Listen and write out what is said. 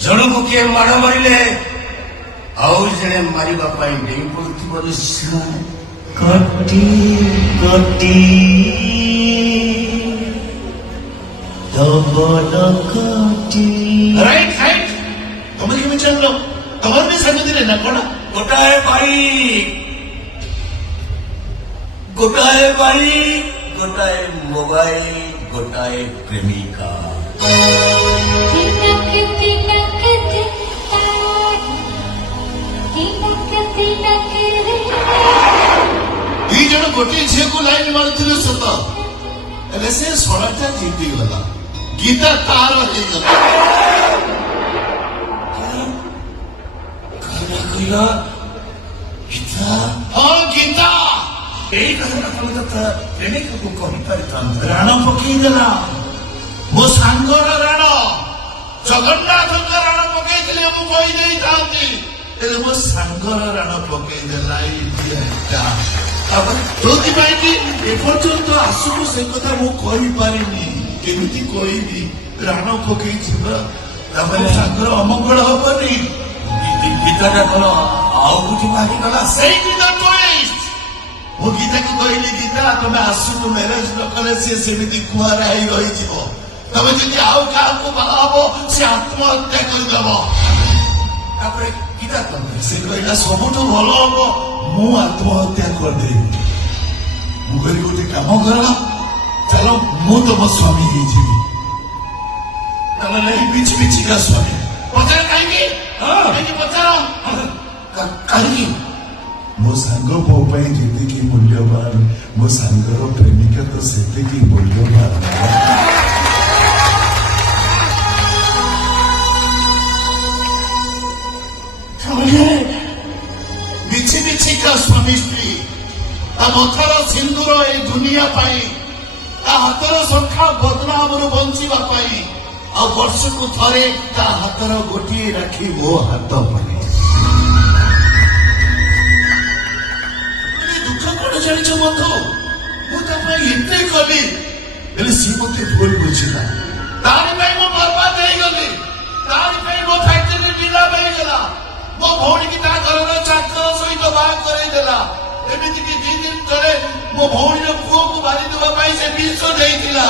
ଜଣକୁ କିଏ ମାଡ଼ ମାରିଲେ ଆଉ ଜଣେ ମାରିବା ପାଇଁ ଡେଇଁ ପଡୁଥିବ ନିଶ୍ଚୟ। କଟି କଟି ଡବଲ କଟି। রাইট রাইট তুমি কেমন জানলো তোমার भी সাথে দিলে না কোনা ଗୋଟାଏ ବାଇକ୍, ଗୋଟାଏ ବାଇକ୍, ଗୋଟାଏ ମୋବାଇଲ, ଗୋଟାଏ ପ୍ରେମିକା। ଦି ଜଣ ଗୋଟିଏ ଝିଅକୁ ଲାଇନ ମାରୁଥିଲେ ସତ, ହେଲେ ସେ ଶଳାଟା ଜିତି ଗଲା, ଗୀତା ତାର ହେଇଗଲା। କହିଲ ଗୀତା? ହଁ ଗୀତା ଏଇ କଥାଟା ତମେ ତ ପ୍ରେମିକାକୁ କହିପାରିଥାନ୍ତ। ରାଣ ପକେଇଦେଲା, ମୋ ସାଙ୍ଗର ରାଣ, ଜଗନ୍ନାଥଙ୍କ ରାଣ ପକେଇଥିଲେ ମୁଁ କହିଦେଇଥାନ୍ତି, ହେଲେ ମୋ ସାଙ୍ଗର ରାଣ ପକେଇଦେଲା ଇଡିଏଟଟା। ଯୋଉଥିପାଇଁ କି ଏପର୍ଯ୍ୟନ୍ତ ଆସୁକୁ ସେ କଥା ମୁଁ କହିପାରିନି। କେମିତି କହିବି? ରାଣ ପକେଇଥିବା ତାପରେ ସାଙ୍ଗର ଅମଙ୍ଗଳ ହବନି। ଗୀତାଟା କଣ ଆଉ କୋଉଠି ମାଗିଗଲା? ସେଇଠି ତ ଟୁଇଷ୍ଟ। ମୁଁ ଗୀତାକୁ କହିଲି, ଗୀତା ତମେ ଆସୁକୁ ମ୍ୟାରେଜ ନ କଲେ ସିଏ ସେମିତି କୁଆରା ହେଇ ରହିଯିବ। ତମେ ଯଦି ଆଉ କାହାକୁ ବାହା ହବ ସେ ଆତ୍ମହତ୍ୟା କରିଦବ। ତାପରେ ଗୀତା କଣ? ସେ କହିଲା ସବୁଠୁ ଭଲ ହବ ମୁଁ ଆତ୍ମହତ୍ୟା କରିଦେବି। ମୁଁ କହିଲି ଗୋଟେ କାମ କର, ଚାଲ ମୁଁ ତମ ସ୍ୱାମୀ ହେଇଯିବି। ତାହେଲେ ଏଇ ବିଛି ବିଛିକା ସ୍ୱାମୀ। ପଚାର କାହିଁକି? କାହିଁକି ପଚାର? କାହିଁକି? ମୋ ସାଙ୍ଗ ମୋ ପାଇଁ ଯେତିକି ମୂଲ୍ୟବାନ, ମୋ ସାଙ୍ଗର ପ୍ରେମିକା ତ ସେତିକି ମୂଲ୍ୟବାନ। ବିଛି ବିଛିକା ସ୍ୱାମୀ ସ୍ତ୍ରୀ, ତା ମଥାର ସିନ୍ଦୁର ଏଇ ଦୁନିଆ ପାଇଁ, ତା ହାତର ଶଙ୍ଖା ବଦନାମରୁ ବଞ୍ଚିବା ପାଇଁ, ଆଉ ବର୍ଷକୁ ଥରେ ତା ହାତର ଗୋଟିଏ ରାକ୍ଷୀ ମୋ ହାତ ପାଇଁ। ଦୁଃଖ କଣ ଜାଣିଛ ବନ୍ଧୁ? ମୁଁ ତା ପାଇଁ ଏତେ କଲି, ହେଲେ ସିଏ ମତେ ଭୁଲ ବୁଝିଲା। ତାରି ପାଇଁ ମୁଁ ବର୍ବାଦ ହେଇଗଲି, ତାରି ପାଇଁ ମୋ ଫ୍ୟାକ୍ଟ୍ରି ନିଲାମ ହେଇଗଲା, ମୋ ଭଉଣୀକି ତା ଘରର ଚାକର ସହିତ ବାହା କରେଇଦେଲା। ଏମିତିକି 2 ଦିନ ତଳେ ମୋ ଭଉଣୀର ପୁଅକୁ ମାରିଦେବା ପାଇଁ ସେ ବିଷ ଦେଇଥିଲା।